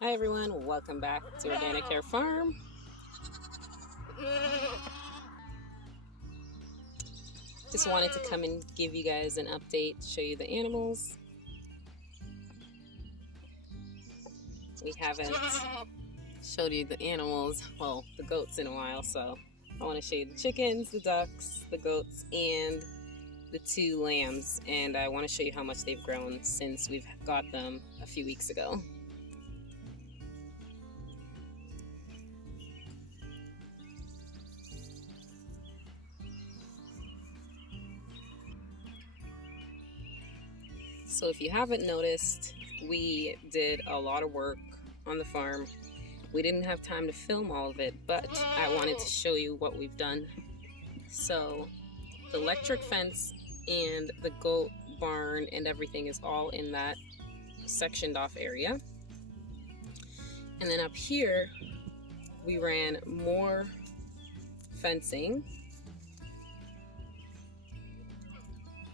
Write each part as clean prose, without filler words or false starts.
Hi everyone, welcome back to Organic Hair Farm. Just wanted to come and give you guys an update, show you the animals. We haven't showed you the animals, well, the goats in a while, so I want to show you the chickens, the ducks, the goats, and the 2 lambs. And I want to show you how much they've grown since we've got them a few weeks ago. So if you haven't noticed, we did a lot of work on the farm. We didn't have time to film all of it, but I wanted to show you what we've done. So the electric fence and the goat barn and everything is all in that sectioned off area. And then up here, we ran more fencing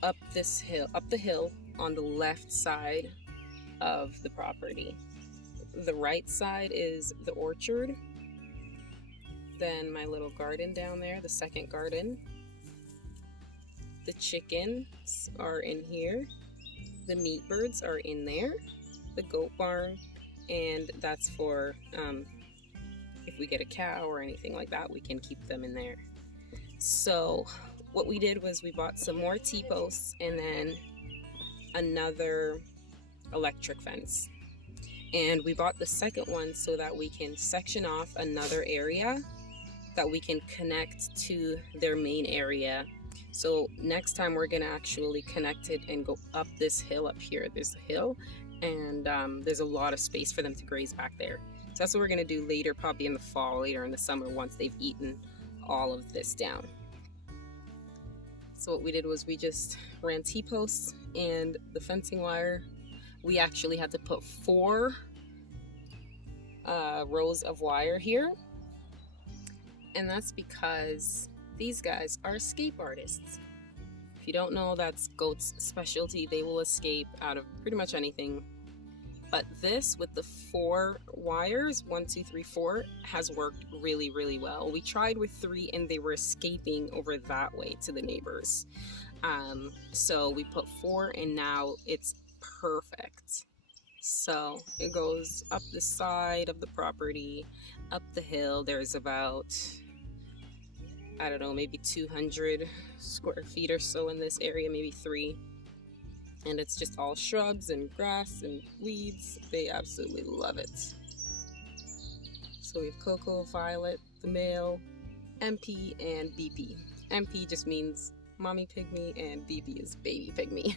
up this hill, up the hill on the left side of the property. The right side is the orchard, then my little garden down there, the second garden. The chickens are in here, the meat birds are in there, the goat barn, and that's for if we get a cow or anything like that, we can keep them in there. So what we did was we bought some more T-posts and then another electric fence. And we bought the second one so that we can section off another area that we can connect to their main area. So next time we're gonna actually connect it and go up this hill up here. There's a hill and there's a lot of space for them to graze back there. So that's what we're gonna do later, probably in the fall, later in the summer, once they've eaten all of this down. So what we did was we just ran T-posts and the fencing wire. We actually had to put 4 rows of wire here. And that's because these guys are escape artists. If you don't know, that's goats' specialty. They will escape out of pretty much anything. But this, with the 4 wires, 1, 2, 3, 4, has worked really, really well. We tried with 3 and they were escaping over that way to the neighbors. So we put 4 and now it's perfect. So it goes up the side of the property, up the hill. There's about, I don't know, maybe 200 square feet or so in this area, maybe 3. And it's just all shrubs and grass and weeds. They absolutely love it. So we have Coco, Violet, the male, MP, and BP. MP just means mommy pygmy and BP is baby pygmy.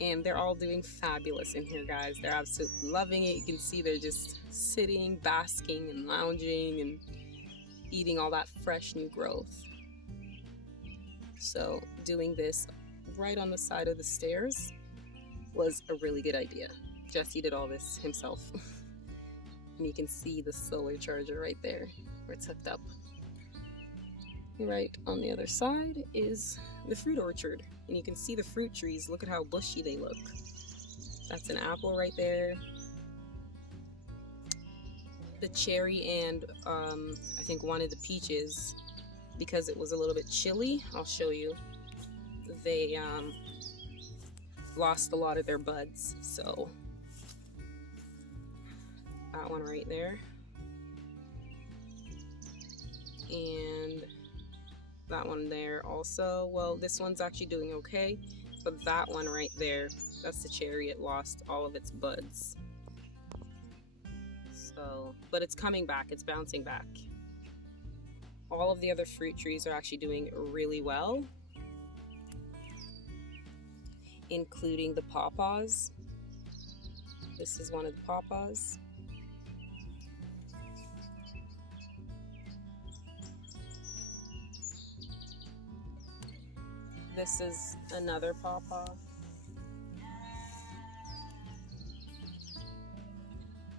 And they're all doing fabulous in here, guys. They're absolutely loving it. You can see they're just sitting, basking, and lounging and eating all that fresh new growth. So doing this right on the side of the stairs was a really good idea. Jesse did all this himself. And you can see the solar charger right there where it's hooked up. Right on the other side is the fruit orchard. And you can see the fruit trees. Look at how bushy they look. That's an apple right there. The cherry and I think one of the peaches, because it was a little bit chilly, I'll show you, they lost a lot of their buds. So that one right there, and that one there also. Well, this one's actually doing okay, but that one right there, that's the cherry. It lost all of its buds. So, but it's coming back, it's bouncing back. All of the other fruit trees are actually doing really well, including the pawpaws. This is one of the pawpaws. This is another pawpaw.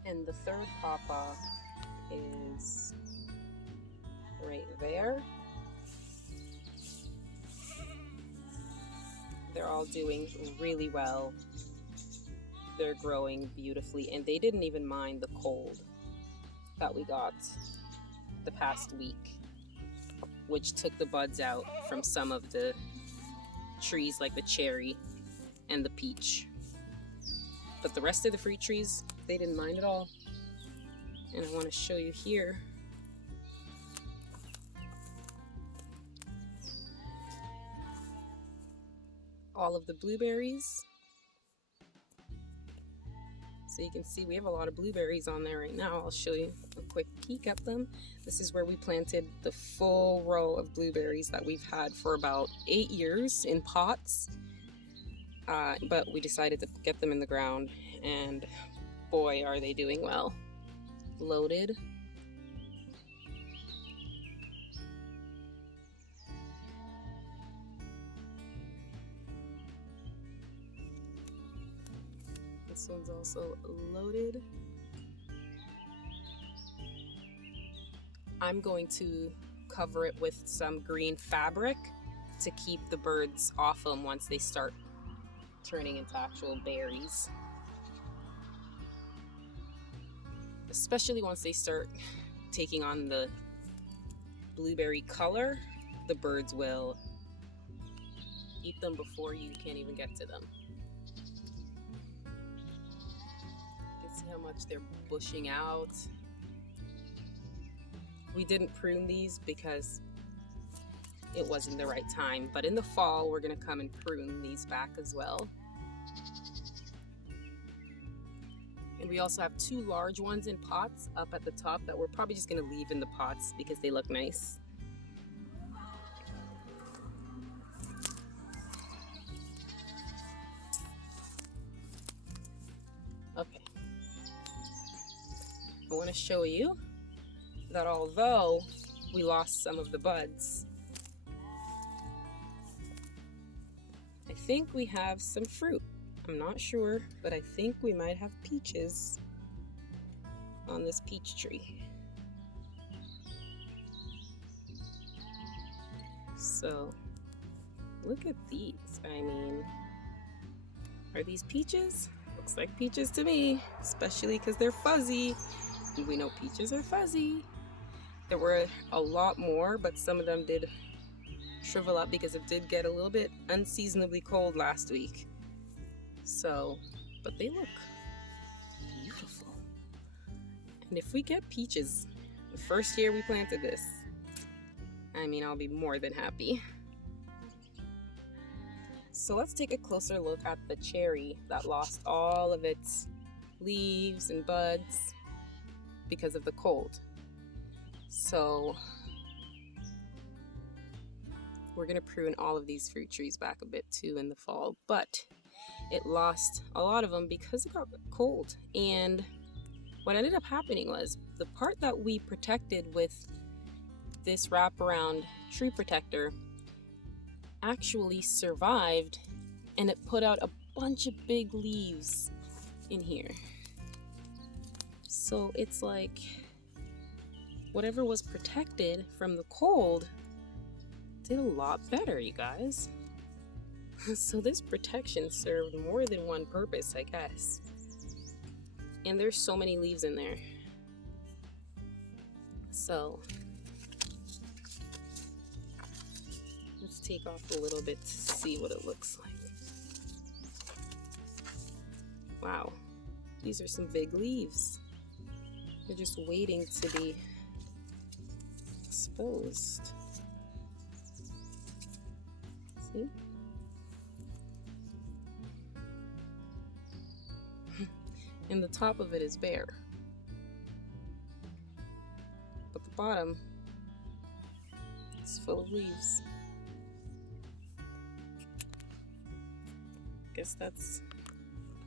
And the third pawpaw is right there. They're all doing really well. they're growing beautifully, and they didn't even mind the cold that we got the past week, which took the buds out from some of the trees like the cherry and the peach. But the rest of the fruit trees, they didn't mind at all. And I want to show you here. All of the blueberries. So you can see we have a lot of blueberries on there right now. I'll show you a quick peek at them. This is where we planted the full row of blueberries that we've had for about 8 years in pots. But we decided to get them in the ground, and boy, are they doing well. Loaded. This one's also loaded. I'm going to cover it with some green fabric to keep the birds off them once they start turning into actual berries. Especially once they start taking on the blueberry color, the birds will eat them before you can even get to them. You can see how much they're bushing out. We didn't prune these because it wasn't the right time, but in the fall we're gonna come and prune these back as well. And we also have 2 large ones in pots up at the top that we're probably just gonna leave in the pots because they look nice. Okay. I want to show you that although we lost some of the buds, I think we have some fruit. I'm not sure, but I think we might have peaches on this peach tree. So look at these. I mean, are these peaches? Looks like peaches to me, especially because they're fuzzy. And we know peaches are fuzzy. There were a lot more, but some of them did shrivel up because it did get a little bit unseasonably cold last week. So, but they look beautiful. And if we get peaches the first year we planted this, I mean, I'll be more than happy. So let's take a closer look at the cherry that lost all of its leaves and buds because of the cold. So we're gonna prune all of these fruit trees back a bit too in the fall, but it lost a lot of them because it got cold. And what ended up happening was the part that we protected with this wraparound tree protector actually survived, and it put out a bunch of big leaves in here. So it's like whatever was protected from the cold did a lot better, you guys. So this protection served more than one purpose, I guess. And there's so many leaves in there. So let's take off a little bit to see what it looks like. Wow, these are some big leaves. They're just waiting to be exposed. See? And the top of it is bare, but the bottom is full of leaves. Guess that's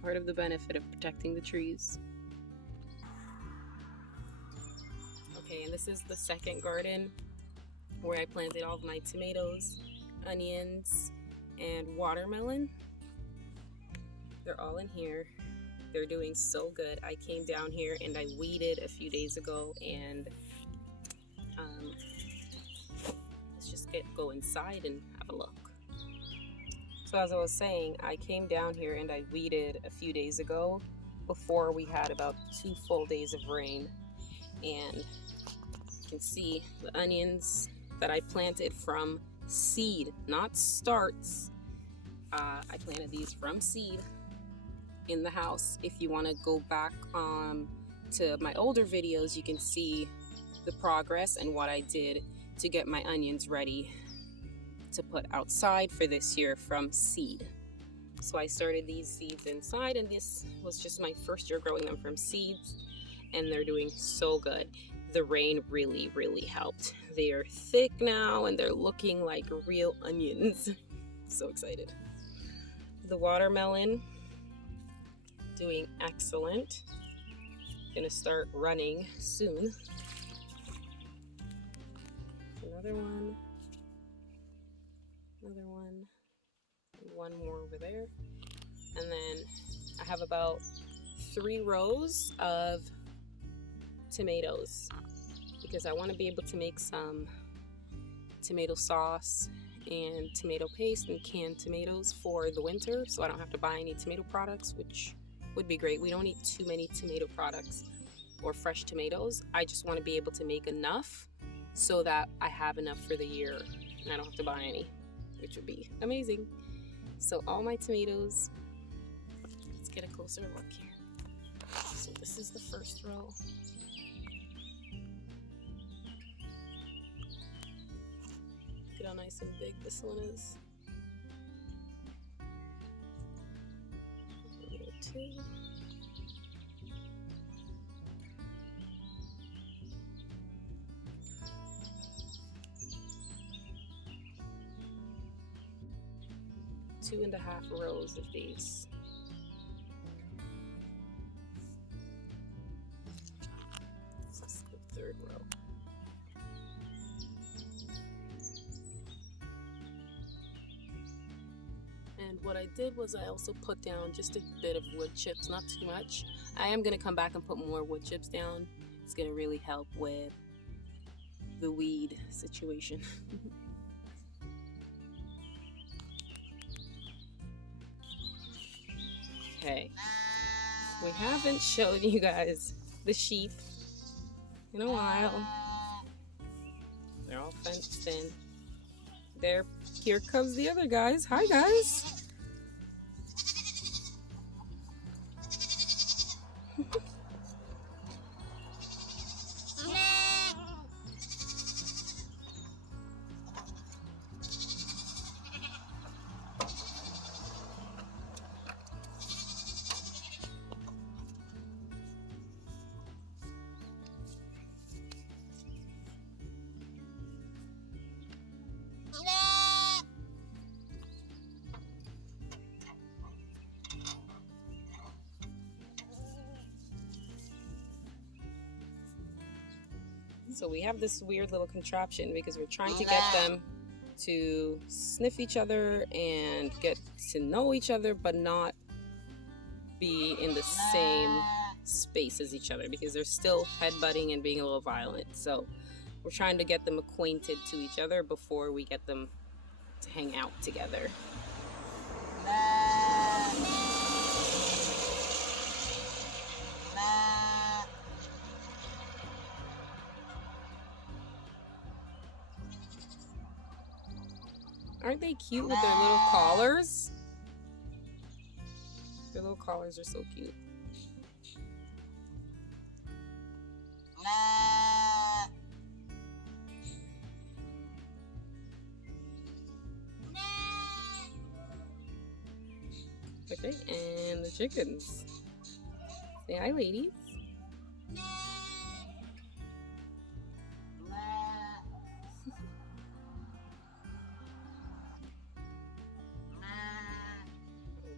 part of the benefit of protecting the trees. Okay, and this is the second garden where I planted all of my tomatoes, onions, and watermelon. They're all in here. They're doing so good. I came down here and I weeded a few days ago, and let's just go inside and have a look. So as I was saying, I came down here and I weeded a few days ago before we had about 2 full days of rain. And you can see the onions that I planted from seed, not starts. I planted these from seed in the house. If you want to go back to my older videos, you can see the progress and what I did to get my onions ready to put outside for this year from seed. So I started these seeds inside, and this was just my first year growing them from seeds, and they're doing so good. The rain really helped. They are thick now and they're looking like real onions. So excited. The watermelon doing excellent. Gonna start running soon. Another one, one more over there. And then I have about 3 rows of tomatoes because I want to be able to make some tomato sauce and tomato paste and canned tomatoes for the winter, so I don't have to buy any tomato products, which would be great. We don't need too many tomato products or fresh tomatoes. I just want to be able to make enough so that I have enough for the year and I don't have to buy any, which would be amazing. So all my tomatoes, let's get a closer look here. So this is the first row. Look at how nice and big this one is. Row 2. Two and a half rows of these. This is the 3rd row. And what I did was I also put down just a bit of wood chips, not too much. I am going to come back and put more wood chips down. It's going to really help with the weed situation. Okay, we haven't shown you guys the sheep in a while. They're all fenced in. There, here comes the other guys. Hi guys. So we have this weird little contraption because we're trying to get them to sniff each other and get to know each other, but not be in the same space as each other because they're still headbutting and being a little violent. So we're trying to get them acquainted to each other before we get them to hang out together. Aren't they cute with their little collars? Their little collars are so cute. Okay, and the chickens. Say hi, ladies.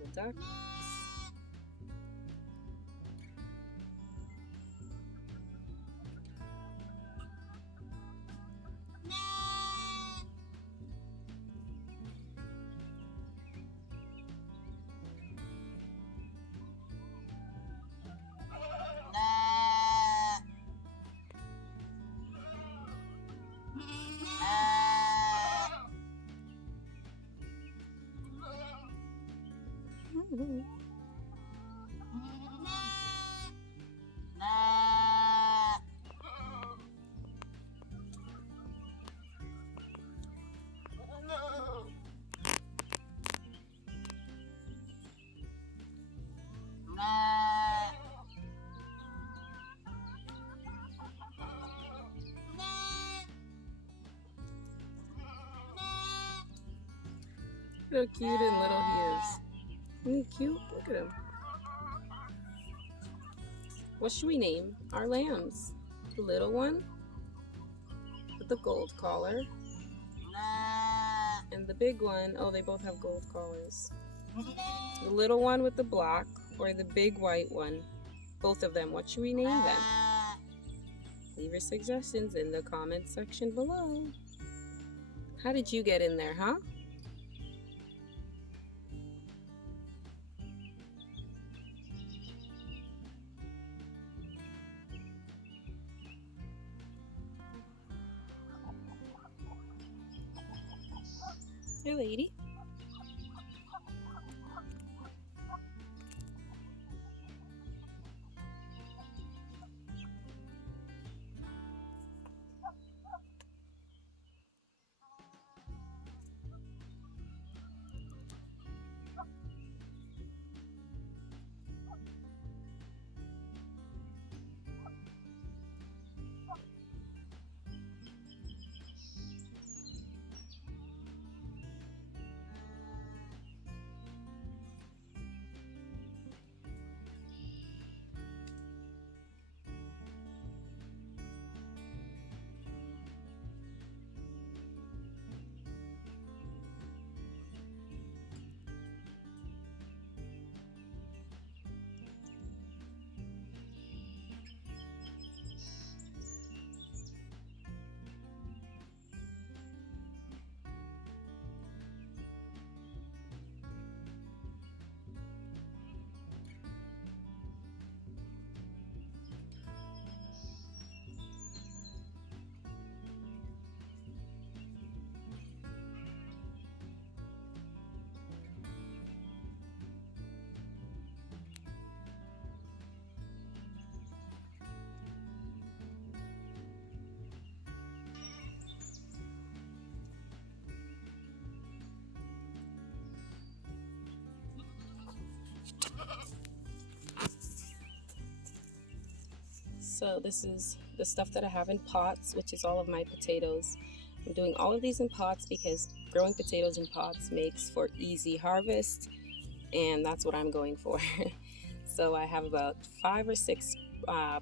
The ducks. Look how cute and little he is. Isn't he cute? Look at him. What should we name our lambs? The little one with the gold collar. And the big one, oh, they both have gold collars. The little one with the black or the big white one. Both of them. What should we name them? Leave your suggestions in the comment section below. How did you get in there, huh? Hey, lady. So this is the stuff that I have in pots, which is all of my potatoes. I'm doing all of these in pots because growing potatoes in pots makes for easy harvest, and that's what I'm going for. So I have about 5 or 6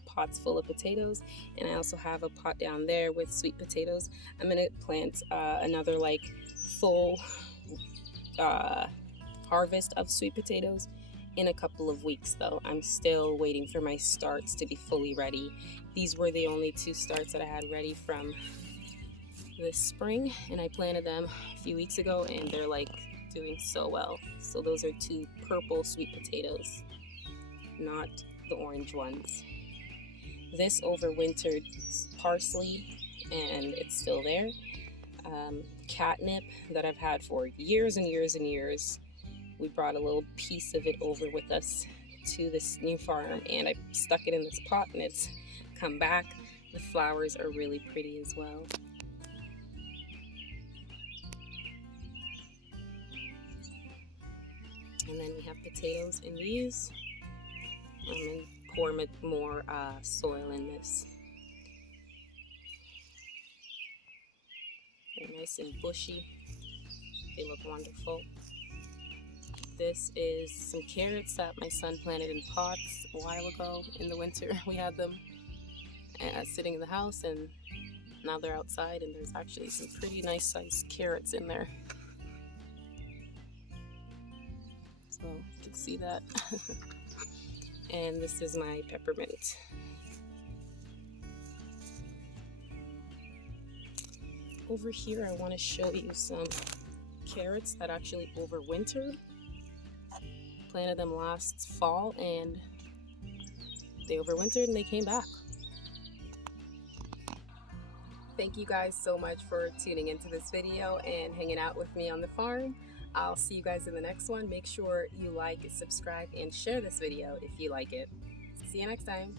pots full of potatoes, and I also have a pot down there with sweet potatoes. I'm gonna plant another like full harvest of sweet potatoes in a couple of weeks though. I'm still waiting for my starts to be fully ready. These were the only 2 starts that I had ready from this spring, and I planted them a few weeks ago and they're like doing so well. So those are 2 purple sweet potatoes, not the orange ones. This overwintered parsley and it's still there. Catnip that I've had for years and years and years. We brought a little piece of it over with us to this new farm, and I stuck it in this pot and it's come back. The flowers are really pretty as well. And then we have potatoes in these. I'm going to pour more soil in this. They're nice and bushy. They look wonderful. This is some carrots that my son planted in pots a while ago in the winter. We had them sitting in the house, and now they're outside, and there's actually some pretty nice sized carrots in there. So you can see that. And this is my peppermint. Over here I want to show you some carrots that actually overwintered. Planted them last fall and they overwintered and they came back. Thank you guys so much for tuning into this video and hanging out with me on the farm. I'll see you guys in the next one. Make sure you like, subscribe, and share this video if you like it. See you next time.